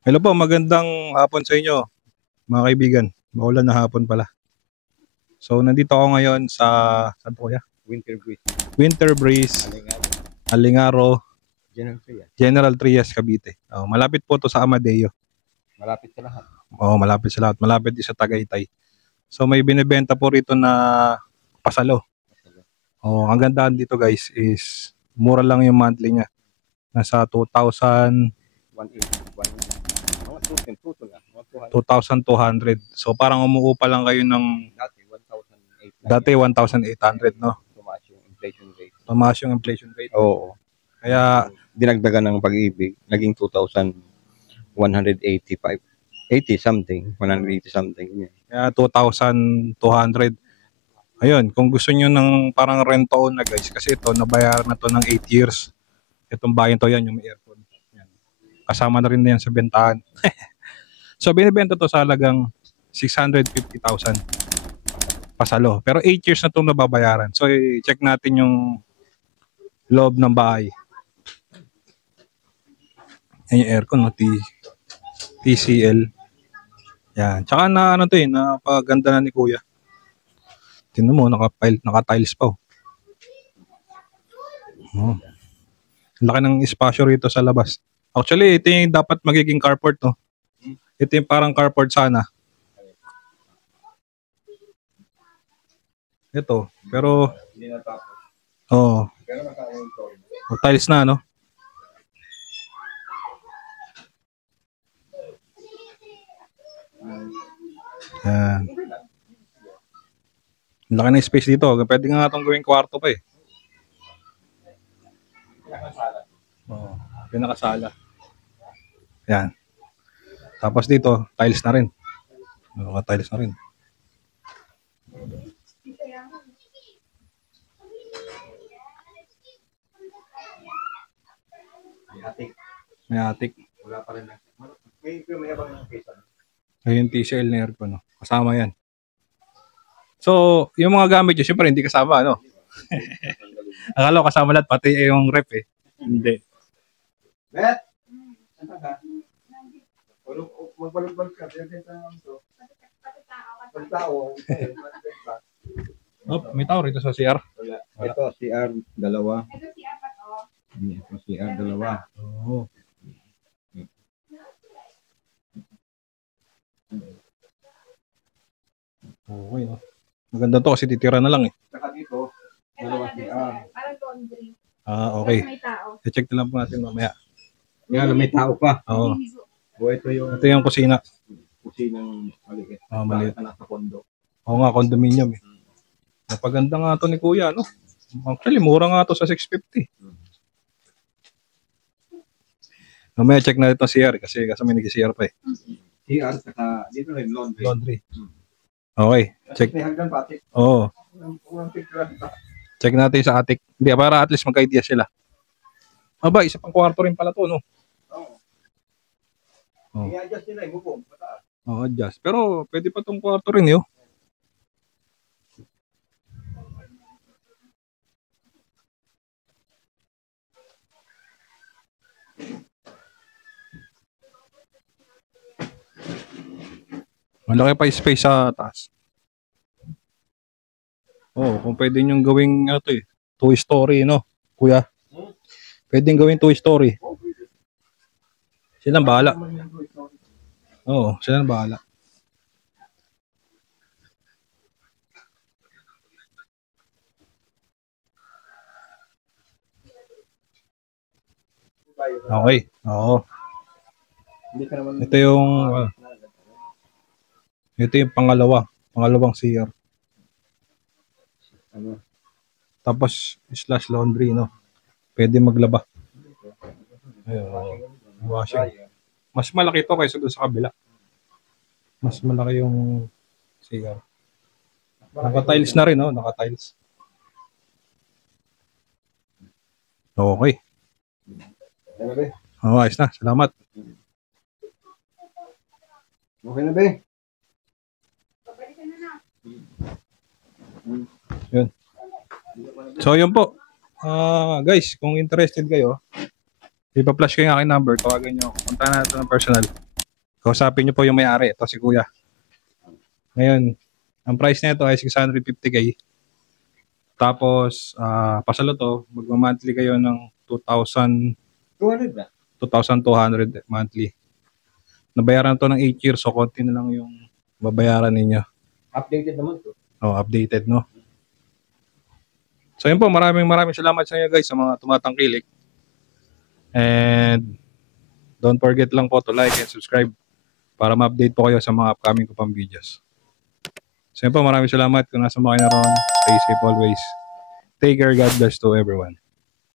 Hello po, magandang hapon sa inyo, mga kaibigan. Maulan na hapon pala. So, nandito ako ngayon sa, saan po kaya? Winter Breeze, Alingaro, General Trias, Cavite. Oh, malapit po to sa Amadeo. Malapit sa lahat. Oh, malapit sa lahat. Malapit din sa Tagaytay. So, may binibenta po rito na pasalo. Oh, ang gandaan dito guys is mura lang yung monthly niya. Nasa 2,200. So parang umuupa lang kayo ng dati 1,800, no? Tumaas yung inflation rate. Oo. Kaya Dinagdagan ng Pag-ibig, naging 2,185. 80 something, 180 something. kaya 2,200. Ayun, kung gusto niyo ng parang rent to own na guys, kasi ito nabayaran na to ng 8 years. Itong bayan to yan, yung may aircon. Yan. Kasama na rin yan sa bentahan. So binibenta to sa halagang 650,000 pasalo. Pero 8 years na itong nababayaran. So i-check natin yung loob ng bahay. Yan yung aircon, no? TCL. Yan. Tsaka na ano to napaganda na ni Kuya. Tingnan mo, naka-tiles pa. Oh. Laki ng espasyo rito sa labas. Actually, ito yung dapat magiging carport, no? Ito yung parang carport sana. Ito, pero oh, tiles na, no? Yan. Laki ng space dito. Pwede nga itong gawing kwarto pa eh. Oh, pinakasala. Yan. Tapos dito, tiles na rin. Tiles na rin. May attic. Wala pa rin. May abang ng pesa. Ayun, TCL na aircon, no? Kasama yan. So, yung mga gamit nyo, syempre hindi kasama, no? Akala ko kasama lahat, pati yung rep eh. Hindi. Bet! Magbalog-balog ka. Pagtao. Oh, may tao rito sa CR. Wala. Ito, CR, dalawa. Ito si apat, oh. Ito, CR, dalawa. Oo. Okay, no? Maganda to kasi titira na lang eh. Saka dito, Ito dalawa na CR. parang laundry. Ah, okay. May tao. I-check na lang po natin mamaya. Yan, may tao pa. Oo. O, ito yung Ito yung kusina. kusinang maliit. Ah, maliit. Bakit nasa kondo? Oo nga, condominium eh. Napaganda nga to ni Kuya, no? Actually, mura nga to sa 650. Mamaya check na ito CR kasi may nag-CR pa eh. CR, saka dito rin, laundry. Laundry. Okay, check. May hagdan pa, check. Oo. Walang picture. Check natin sa attic. Hindi, para at least magka-idea sila. Aba, isa pang kwarto rin pala to, no? Oo. Oh. I-adjust nila yung bubong. Mataas. Oo, adjust. Pero pwede pa tong kwarto rin, yo. Malaki pa yung space sa taas. Oh, kung pwede nyo gawing ano to eh, 2-story, no? Kuya. Pwedeng gawing 2-story. Silang bahala. Oo, silang bahala. Okay. Oo. Ito yung ito yung pangalawang CR. Ano? Tapos slash laundry, no? Pwede maglaba. Ayun, washing. Mas malaki to kaysa doon sa kabila. Mas malaki yung CR. Naka-tiles na rin, no? Naka-tiles. Okay. Oh, ayos na. Salamat. Okay na ba? Yun. So yun po. Guys, kung interested kayo, ipa-flash ko yung aking number, tawagan nyo ako. Punta na ito ng personal. Kausapin nyo po yung may-ari. Ito si Kuya. Ngayon, ang price nito ay 650k. Tapos, pasalo to, magma-monthly kayo ng 200 ba? 2,200 monthly. Nabayaran to ng 8 years, so konti na lang yung babayaran ninyo. Updated naman to. Oh, updated, no? So yun po, maraming salamat sa inyo guys sa mga tumatangkilik. And don't forget lang po to like and subscribe para ma-update po kayo sa mga upcoming ko pang videos. So yun po, maraming salamat kung nasa mga kayo na ron. Stay safe always. Take care, God bless to everyone.